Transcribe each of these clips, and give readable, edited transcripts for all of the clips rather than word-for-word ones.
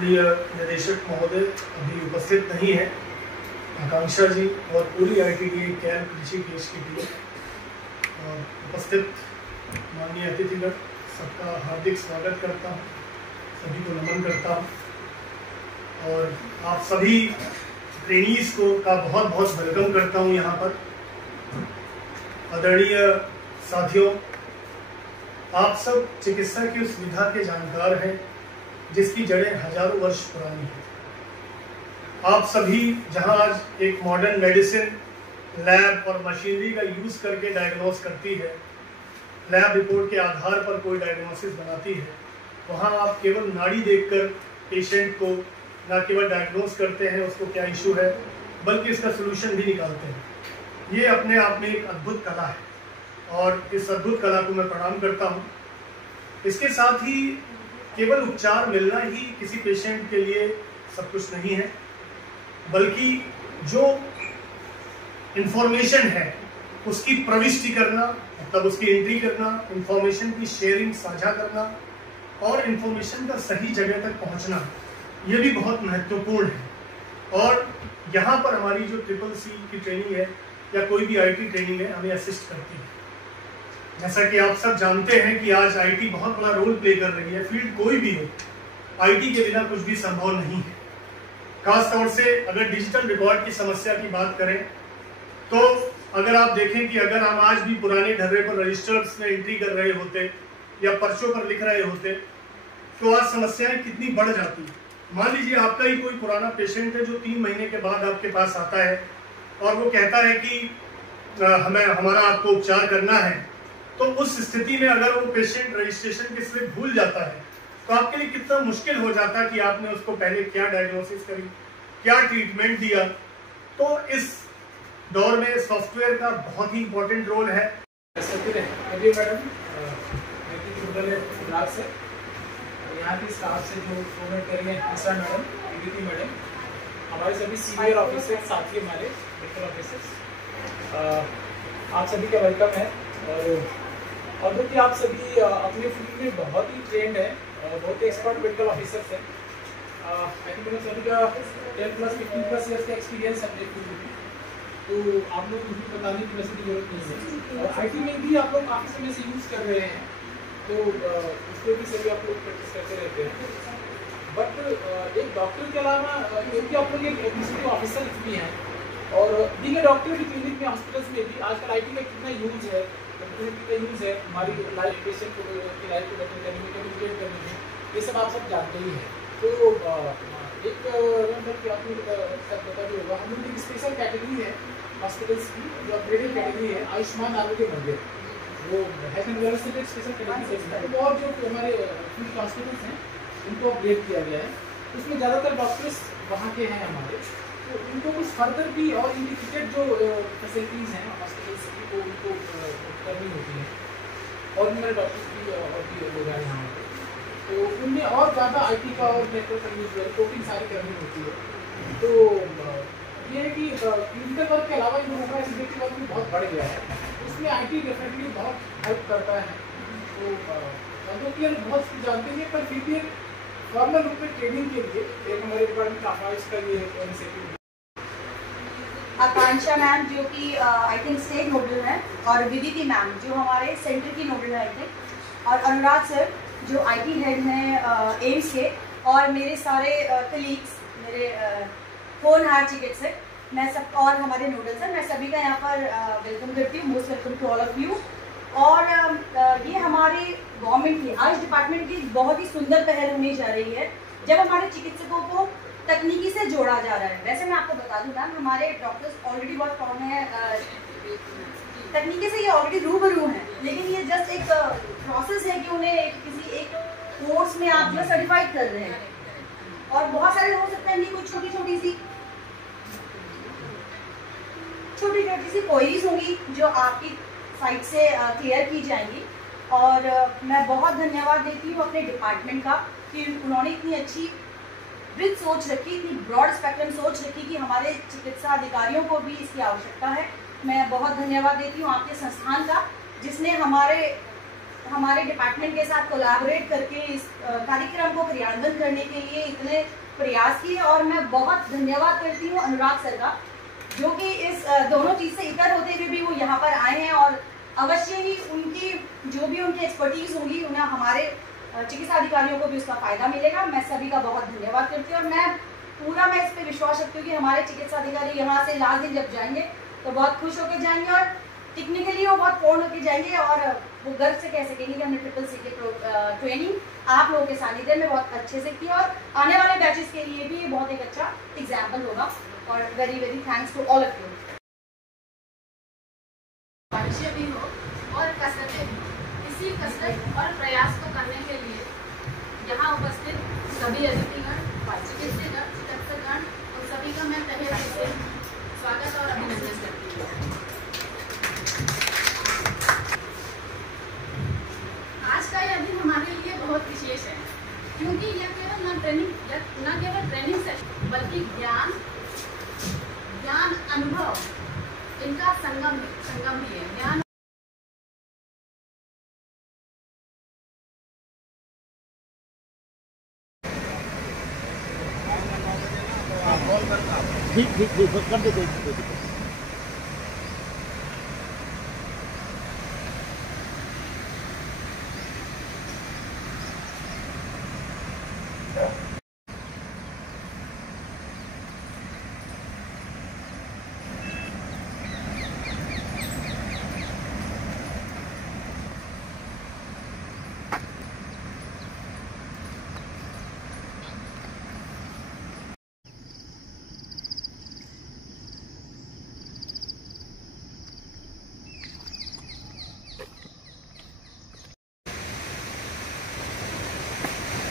आदरणीय निदेशक महोदय अभी उपस्थित नहीं है, आकांक्षा जी और पूरी ITDA कैंप ऋषिकेश की टीम और उपस्थित माननीय अतिथिगण, सबका हार्दिक स्वागत करता हूँ, सभी को नमन करता हूँ और आप सभी ट्रेनीज को का बहुत बहुत वेलकम करता हूँ यहाँ पर। आदरणीय साथियों, आप सब चिकित्सा की उस विधा के जानकार हैं जिसकी जड़ें हजारों वर्ष पुरानी हैं। आप सभी जहां आज एक मॉडर्न मेडिसिन लैब और मशीनरी का यूज करके डायग्नोस करती है, लैब रिपोर्ट के आधार पर कोई डायग्नोसिस बनाती है, वहां आप केवल नाड़ी देखकर पेशेंट को न केवल डायग्नोस करते हैं उसको क्या इशू है, बल्कि इसका सोल्यूशन भी निकालते हैं। ये अपने आप में एक अद्भुत कला है और इस अद्भुत कला को मैं प्रणाम करता हूँ। इसके साथ ही केवल उपचार मिलना ही किसी पेशेंट के लिए सब कुछ नहीं है, बल्कि जो इंफॉर्मेशन है उसकी प्रविष्टि करना, मतलब उसकी एंट्री करना, इंफॉर्मेशन की शेयरिंग साझा करना और इंफॉर्मेशन का सही जगह तक पहुंचना, ये भी बहुत महत्वपूर्ण है। और यहाँ पर हमारी जो CCC की ट्रेनिंग है या कोई भी IT ट्रेनिंग है, हमें असिस्ट करती है। जैसा कि आप सब जानते हैं कि आज IT बहुत बड़ा रोल प्ले कर रही है। फील्ड कोई भी हो, IT के बिना कुछ भी संभव नहीं है। खास तौर से अगर डिजिटल रिकॉर्ड की समस्या की बात करें तो अगर आप देखें कि अगर हम आज भी पुराने ढर्रे पर रजिस्टर्स में एंट्री कर रहे होते या पर्चों पर लिख रहे होते तो आज समस्याएं कितनी बढ़ जाती। मान लीजिए आपका ही कोई पुराना पेशेंट है जो 3 महीने के बाद आपके पास आता है और वो कहता है कि हमारा आपको उपचार करना है, तो उस स्थिति में अगर वो पेशेंट रजिस्ट्रेशन की स्लिप भूल जाता है तो आपके लिए कितना मुश्किल हो जाता कि आपने उसको पहले क्या डायग्नोसिस करी, क्या ट्रीटमेंट दिया। तो इस दौर में सॉफ्टवेयर का बहुत ही इंपॉर्टेंट रोल है। यहाँ की स्टाफ से जो कोऑर्डिनेट करेंगे निशा मैडम, विदिति मैडम, हमारे सभी सीनियर ऑफिसर्स, साथी हमारे मेडिकल ऑफिसर्स, आप सभी का वेलकम है। और देखिए आप सभी अपने फील्ड में बहुत ही ट्रेंड है, बहुत ही एक्सपर्ट मेडिकल ऑफिसर्स हैं। आई थिंक मैंने सभी का 10+ 15+ ईयर्स का एक्सपीरियंस है अपने फील्ड में, तो आप लोग कुछ बताने की वैसे की जरूरत नहीं है। और IT में भी आप लोग काफ़ी समय से यूज़ कर रहे हैं, तो उसको भी सभी आप लोग प्रैक्टिस करते रहते हैं। बट एक डॉक्टर के अलावा क्योंकि आप लोग एक एडमिनिस्ट्रेटिव ऑफिसर भी हैं और बीइंग ए डॉक्टर की क्लिनिक में, हॉस्पिटल्स में भी आजकल IT का कितना यूज़ है, कंप्यूटर कितना यूज़ है हमारी लाइफ पेशेंट की लाइफ को बेटर करने में, कम्युनिकेट करने में, ये सब आप सब जानते ही हैं। तो एक कि आपने सब बता भी होगा, हम लोग एक स्पेशल कैटेगरी है हॉस्पिटल्स की, जो अपग्रेडेड कैटेगरी है आयुष्मान आरोग्य मंदिर, वो हेल्थ एंड वेलनेस से स्पेशल कैटेगरी है। और जो हमारे फील्ड हॉस्पिटल्स हैं उनको अपग्रेड किया गया है, उसमें ज़्यादातर डॉक्टर्स वहाँ के हैं हमारे, तो उनको कुछ फर्दर भी और इंडिकेटेड जो फैसिलिटीज़ हैं हॉस्पिटल्स की वो उनको करनी होती है। और मेरे डॉक्टर्स भी और भी लोग हैं यहाँ पे, तो उनमें और ज़्यादा IT का और नेटवर्क का यूज रिपोर्टिंग सारी करनी होती है। तो ये है कि क्लिनिकल वर्क के अलावा इन लोगों का एग्जीक्यूटिव वर्क भी बहुत बढ़ गया है, उसमें IT डेफिनेटली बहुत हेल्प करता है। तो कि बहुत जानते हैं, पर फिर भी फॉर्मल रूप में ट्रेनिंग के लिए एक हमारे डिपार्टमेंट ऑफिस का ये इनिशिएटिव। आकांक्षा मैम जो कि आई थिंक स्टेट नोडल है, और विदिति मैम जो हमारे सेंटर की नोडल है आई थिंक, और अनुराग सर जो IT हेड हैं एम्स के, और मेरे सारे कलीग्स, मेरे फोन हायर चिकित्सक, मैं सब और हमारे नोडल्स हैं, मैं सभी का यहाँ पर वेलकम करती हूँ। Most welcome to all of you. और ये हमारे गवर्नमेंट की आयुष डिपार्टमेंट की बहुत ही सुंदर पहल होने जा रही है, जब हमारे चिकित्सकों को तकनीकी से जोड़ा जा रहा है। वैसे मैं आपको बता दूं मैम, हमारे डॉक्टर्स ऑलरेडी बहुत फॉर्म है, तकनीकी से ये ऑलरेडी रूबरू हैं, लेकिन ये जस्ट एक प्रोसेस है कि उन्हें किसी एक कोर्स में आप जो सर्टिफाइड कर रहे हैं। और बहुत सारे हो सकते हैं कोई छोटी छोटी सी क्वेरीज होंगी जो आपकी साइट से क्लियर की जाएंगी। और मैं बहुत धन्यवाद देती हूँ अपने डिपार्टमेंट का कि उन्होंने इतनी अच्छी ब्रीड सोच रखी, इतनी ब्रॉड स्पेक्ट्रम सोच रखी कि हमारे चिकित्सा अधिकारियों को भी इसकी आवश्यकता है। मैं बहुत धन्यवाद देती हूँ आपके संस्थान का, जिसने हमारे हमारे डिपार्टमेंट के साथ कोलैबोरेट करके इस कार्यक्रम को क्रियान्वयन करने के लिए इतने प्रयास किए। और मैं बहुत धन्यवाद करती हूँ अनुराग सर का, जो कि इस दोनों चीज़ से इतर होते हुए भी वो यहाँ पर आए हैं और अवश्य ही उनकी जो भी उनकी एक्सपर्टीज होगी उन्हें हमारे चिकित्सा अधिकारियों को भी उसका फायदा मिलेगा। मैं सभी का बहुत धन्यवाद करती हूँ और मैं इस पर विश्वास रखती हूँ कि हमारे चिकित्सा अधिकारी यहाँ से लास्ट दिन जब जाएंगे तो बहुत खुश होकर जाएंगे और टेक्निकली वो बहुत पूर्ण होकर जाएंगे और वो गर्व से कह सकेंगे कि हमने CCC की ट्रेनिंग आप लोगों के सानिध्य में बहुत अच्छे से की और आने वाले बैचेस के लिए भी ये बहुत एक अच्छा एग्जाम्पल होगा। और very very thanks to all of you. भविष्य भी हो और कसरतें भी, इसी कसरत और प्रयास को करने के लिए यहाँ उपस्थित सभी अतिथिगण, चिकित्सकगण और सभी का मैं तहे दिल से स्वागत और अभिनंदन करती हूँ। आज का यह दिन हमारे लिए बहुत विशेष है, क्योंकि यह केवल न केवल ट्रेनिंग सेशन बल्कि ज्ञान अनुभव इनका संगम भी है। ज्ञान कर दे।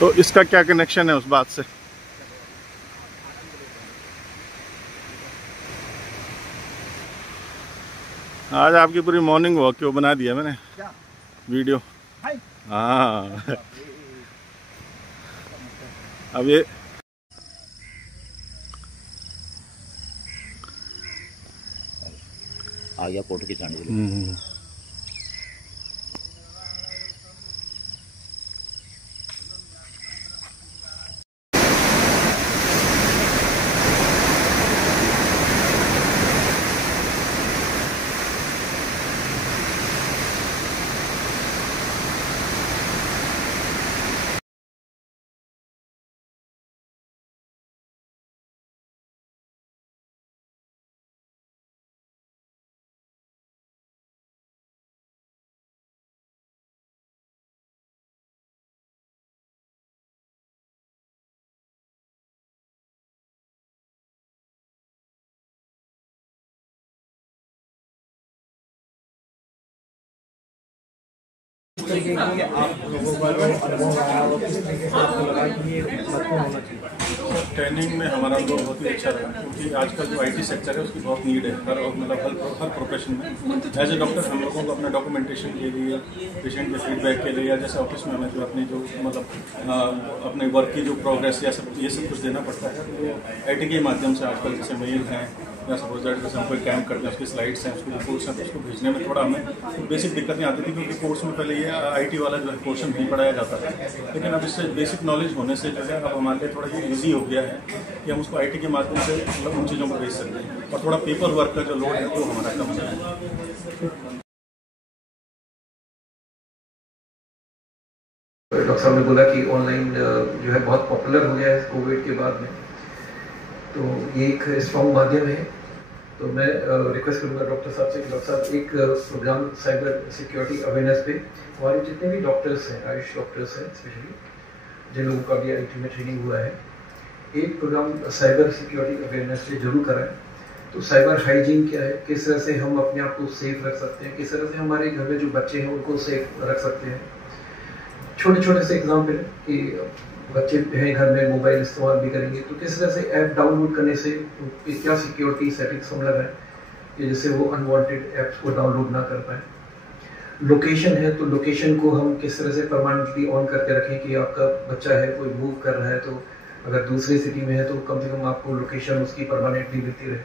तो इसका क्या कनेक्शन है उस बात से? आज आपकी पूरी मॉर्निंग वॉक क्यों बना दिया मैंने क्या? वीडियो। हाँ अब ये आ गया फोटो खिंचाने के लिए। आप लोगों का जो अनुभव आया वो किस तरीके से आपको लगा कि ये महत्वपूर्ण होना चाहिए? ट्रेनिंग में हमारा अनुभव बहुत ही अच्छा रहा, क्योंकि आजकल जो IT सेक्टर है उसकी बहुत नीड है हर प्रोफेशन में। एज ए डॉक्टर हम लोगों को अपने डॉक्यूमेंटेशन के लिए, पेशेंट के फीडबैक के लिए, या जैसे ऑफिस में हमें जो अपनी जो अपने वर्क की जो प्रोग्रेस या ये सब कुछ देना पड़ता है, तो IT के माध्यम से आजकल जैसे मेल हैं या सपोज दैट जैसे हम कोई कैम्प करते हैं उसकी स्लाइड्स हैं, उसकी रिपोर्ट्स हैं, तो उसको भेजने में थोड़ा हमें बेसिक दिक्कतें आती थी, क्योंकि कोर्स में पहले ये IT वाला जो है पोर्शन नहीं पढ़ाया जाता था। लेकिन अब इससे बेसिक नॉलेज होने से जो है अब हमारे लिए थोड़ा ये ईजी हो गया है कि हम उसको IT के माध्यम से उन चीज़ों को भेज सकते हैं, और थोड़ा पेपर वर्क का जो लोड है वो हमारा कम है। डॉक्टर साहब ने बोला कि ऑनलाइन जो है बहुत पॉपुलर हो गया है कोविड के बाद में, तो ये एक स्ट्रॉन्ग माध्यम है। तो मैं रिक्वेस्ट करूँगा डॉक्टर साहब से कि डॉक्टर साहब एक प्रोग्राम साइबर सिक्योरिटी अवेयरनेस पे हमारे जितने भी डॉक्टर्स हैं, आयुष डॉक्टर्स हैं स्पेशली, जिन लोगों का भी IT में ट्रेनिंग हुआ है, एक प्रोग्राम साइबर सिक्योरिटी अवेयरनेस पे जरूर कराएं। तो साइबर हाइजीन क्या है, किस तरह से हम अपने आप को सेफ रख सकते हैं, किस तरह से हमारे घर में जो बच्चे हैं उनको सेफ रख सकते हैं। छोटे छोटे से एग्जाम्पल कि बच्चे हैं घर में मोबाइल इस्तेमाल भी करेंगे, तो किस तरह से ऐप डाउनलोड करने से क्या सिक्योरिटी सेटिंग्स हम लगाएं कि जिससे वो अनवांटेड ऐप्स को डाउनलोड ना कर पाए। लोकेशन है तो लोकेशन को हम किस तरह से परमानेंटली ऑन करके रखें कि आपका बच्चा है कोई मूव कर रहा है तो अगर दूसरी सिटी में है तो कम से कम आपको लोकेशन उसकी परमानेंटली मिलती रहे।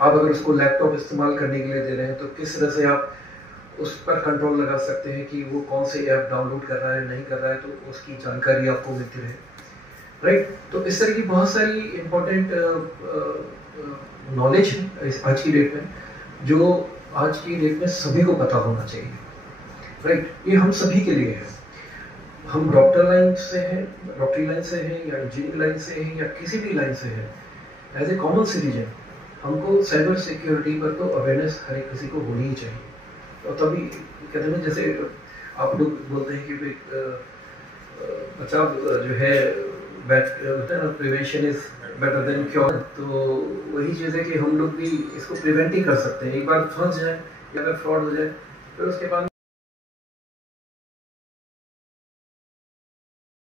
आप अगर उसको लैपटॉप इस्तेमाल करने के लिए दे रहे हैं तो किस तरह से आप उस पर कंट्रोल लगा सकते हैं कि वो कौन से ऐप डाउनलोड कर रहा है नहीं कर रहा है, तो उसकी जानकारी आपको मिलती रहे, राइट। तो इस तरह की बहुत सारी इम्पोर्टेंट नॉलेज है इस आज की डेट में, जो आज की डेट में सभी को पता होना चाहिए, राइट। ये हम सभी के लिए है। हम डॉक्टर लाइन से हैं, डॉक्टरी लाइन से हैं, या इंजीनियरिंग लाइन से हैं, या किसी भी लाइन से हैं, एज ए कॉमन सिटीजन हमको साइबर सिक्योरिटी पर तो अवेयरनेस हर एक किसी को होनी ही चाहिए। और तभी कहते हैं, जैसे आप लोग बोलते हैं कि बचाव जो है prevention is better than cure, तो वही चीज़ है कि हम लोग भी इसको प्रिवेंट ही कर सकते हैं। एक बार फंस जाए या अगर फ्रॉड हो जाए, फिर उसके बाद